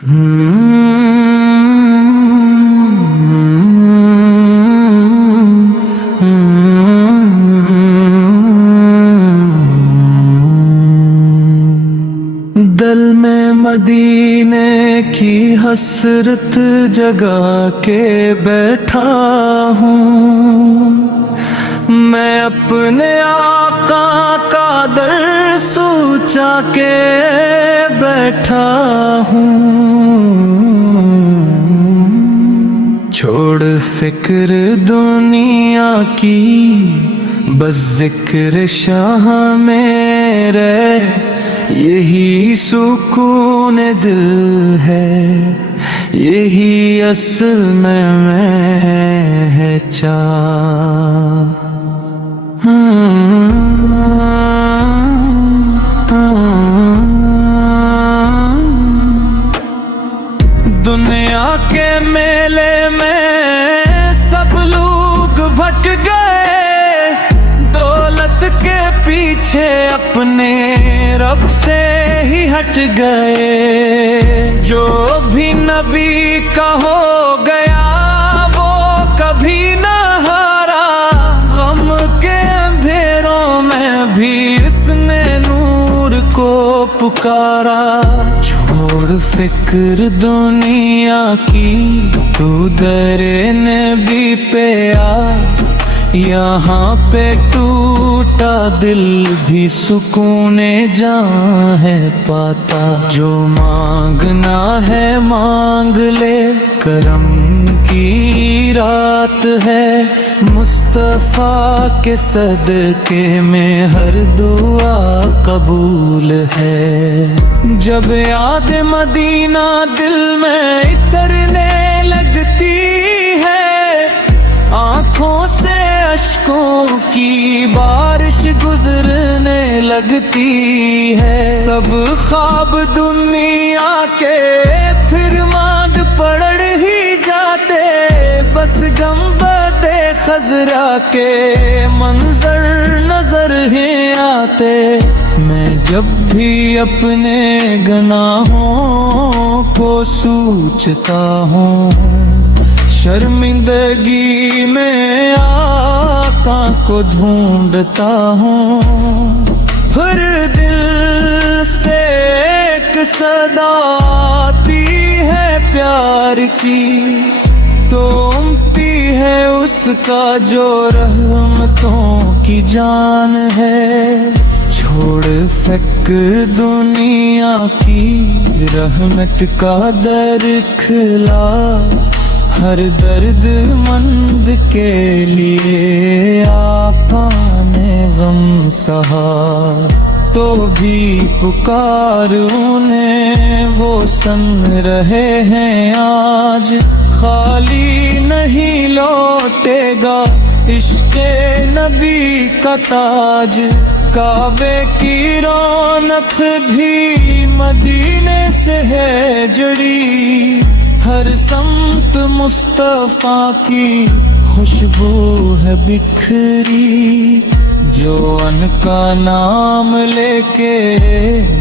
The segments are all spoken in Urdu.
دل میں مدینے کی حسرت جگا کے بیٹھا ہوں، میں اپنے آقا کا در سوچا کے بیٹھا ہوں۔ چھوڑ فکر دنیا کی، بس ذکر شاہ میرے، یہی سکون دل ہے، یہی اصل میں ہے چاہ۔ دنیا کے میلے میں سب لوگ بھٹ گئے، دولت کے پیچھے اپنے رب سے ہی ہٹ گئے۔ جو بھی نبی کا ہو گیا وہ کبھی نہ ہارا، غم کے اندھیروں میں بھی اس نے نور کو پکارا۔ چھوڑ فکر دنیا کی، تو در نبی پہ آ، یہاں پہ ٹوٹا دل بھی سکون جاں ہے پاتا۔ جو مانگنا ہے مانگ لے، کرم کی رات ہے، مصطفیٰ کے صدقے میں ہر دعا قبول ہے۔ جب یاد مدینہ دل میں اترنے لگتی ہے، آنکھوں سے اشکوں کی بارش گزرنے لگتی ہے۔ سب خواب دنیا کے پھر ماند پڑ ہی جاتے، بس گنبد خضرا کے منظر نظر ہی آتے۔ میں جب بھی اپنے گناہوں کو سوچتا ہوں، شرمندگی میں آقا کو ڈھونڈتا ہوں۔ پھر دل سے ایک صدا آتی ہے پیار کی، تو امتی ہے اس کا جو رحمتوں کی جان ہے۔ چھوڑ فکر دنیا کی، رحمت کا در کھلا، ہر درد مند کے لیے آقا نے غم سہا۔ تو بھی پکار انہیں وہ سن رہے ہیں آج، خالی نہیں لوٹے گا عشق نبی کا تاج۔ کعبے کی رونق بھی مدینے سے ہے جڑی، ہر سمت مصطفیٰ کی خوشبو ہے بکھری۔ جو ان کا نام لے کے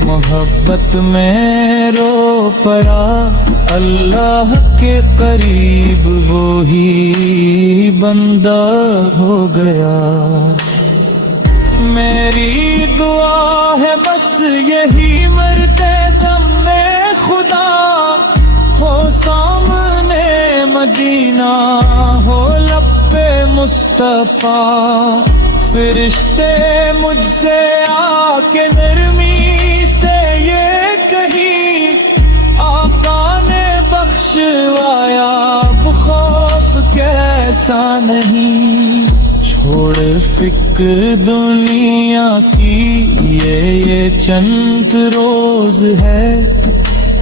محبت میں رو پڑا، اللہ کے قریب وہی بندہ ہو گیا۔ میری دعا ہے بس یہی مرتے دم میں خدا ہو سامنے مدینہ، ہو لب پہ مصطفیٰ، فرشتے مجھ سے آ کے نرمی سے یہ کہیں، آقا نے بخشوایا اب خوف کیسا نہیں۔ چھوڑ فکر دنیا کی، یہ چند روز ہے،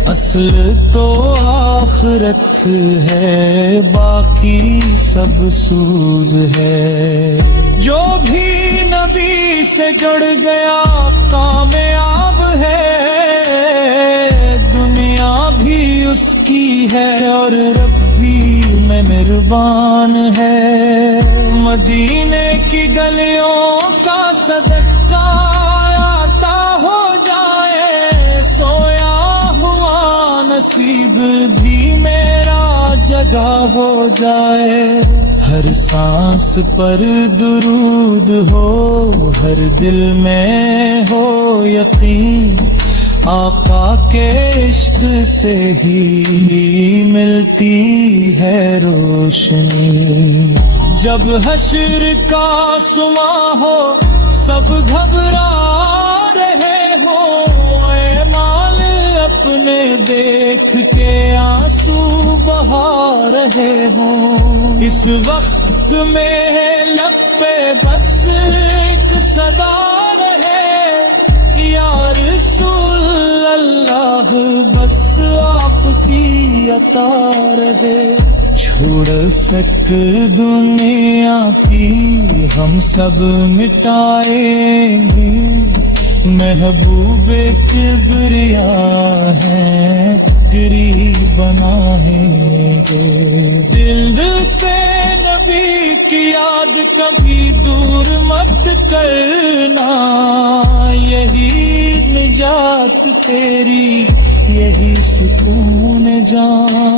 اصل تو آخرت ہے، باقی سب سوز ہے۔ جو بھی نبی سے جڑ گیا کامیاب ہے، دنیا بھی اس کی ہے اور رب بھی میں مہربان ہے۔ مدینے کی گلیوں کا صدقہ آتا ہو جائے، سویا ہوا نصیب نصیب بھی میرا جگہ ہو جائے، ہر سانس پر درود ہو، ہر دل میں ہو یقین، آقا کے عشق سے ہی ملتی ہے روشنی۔ جب حشر کا سماں ہو سب گھبرا رہے ہو، اے مال اپنے دیکھ کے آنسو بہا رہے ہوں، اس وقت میں لب پہ بس ایک صدا رہے، یا رسول اللہ بس آپ کی عطا رہے۔ چھوڑ فکر دنیا کی ہم سب مٹائیں گے، محبوب کبریا ہیں قریب بنائیں گے۔ دل سے نبی کی یاد کبھی دور مت کرنا، یہی نجات تیری، یہی سکون جان۔